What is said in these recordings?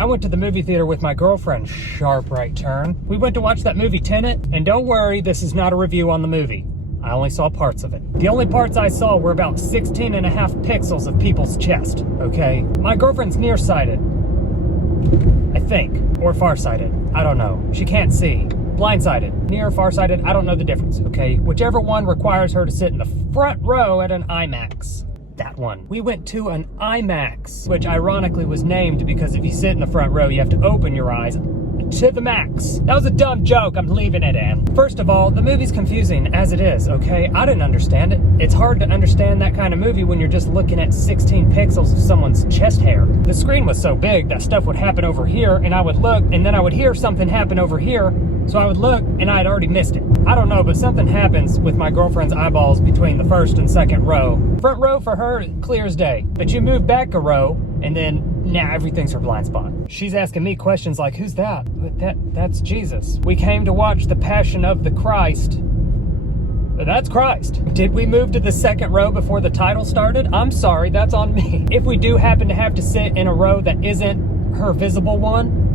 I went to the movie theater with my girlfriend, Sharp Right Turn. We went to watch that movie Tenet, and don't worry, this is not a review on the movie. I only saw parts of it. The only parts I saw were about 16 and a half pixels of people's chest, okay? My girlfriend's nearsighted, I think, or farsighted. I don't know. She can't see. Blindsided, near, farsighted, I don't know the difference, okay? Whichever one requires her to sit in the front row at an IMAX. That one. We went to an IMAX, which ironically was named because if you sit in the front row, you have to open your eyes to the max. That was a dumb joke, I'm leaving it in. First of all, the movie's confusing as it is, okay? I didn't understand it. It's hard to understand that kind of movie when you're just looking at 16 pixels of someone's chest hair. The screen was so big that stuff would happen over here, and I would look, and then I would hear something happen over here, so I would look, and I had already missed it. I don't know, but something happens with my girlfriend's eyeballs between the first and second row. Front row for her, clear as day. But you move back a row, and then now everything's her blind spot. She's asking me questions like, who's that? That's Jesus. We came to watch the Passion of the Christ. But that's Christ. Did we move to the second row before the title started? I'm sorry, that's on me. If we do happen to have to sit in a row that isn't her visible one,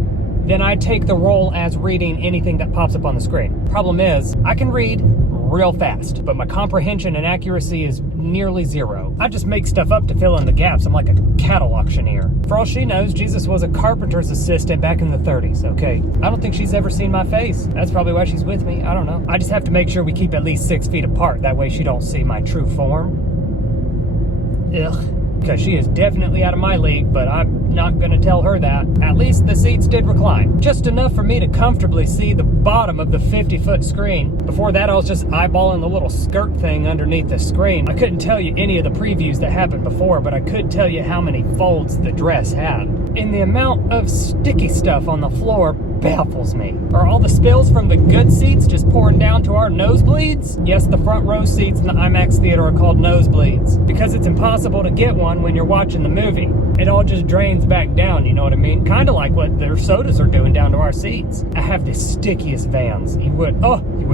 then I take the role as reading anything that pops up on the screen. Problem is, I can read real fast, but my comprehension and accuracy is nearly zero. I just make stuff up to fill in the gaps. I'm like a cattle auctioneer. For all she knows, Jesus was a carpenter's assistant back in the 30s, okay? I don't think she's ever seen my face. That's probably why she's with me, I don't know. I just have to make sure we keep at least 6 feet apart. That way she don't see my true form. Ugh. Because she is definitely out of my league, but I'm not gonna tell her that. At least the seats did recline. Just enough for me to comfortably see the bottom of the 50-foot screen. Before that, I was just eyeballing the little skirt thing underneath the screen. I couldn't tell you any of the previews that happened before, but I could tell you how many folds the dress had. And the amount of sticky stuff on the floor baffles me. Are all the spills from the good seats just pouring down to our nosebleeds? Yes, the front row seats in the IMAX theater are called nosebleeds because it's impossible to get one when you're watching the movie. It all just drains back down, you know what I mean? Kind of like what their sodas are doing down to our seats. I have the stickiest Vans. You wouldn't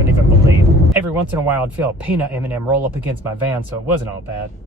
even believe. Every once in a while I'd feel a peanut M&M roll up against my van, so it wasn't all bad.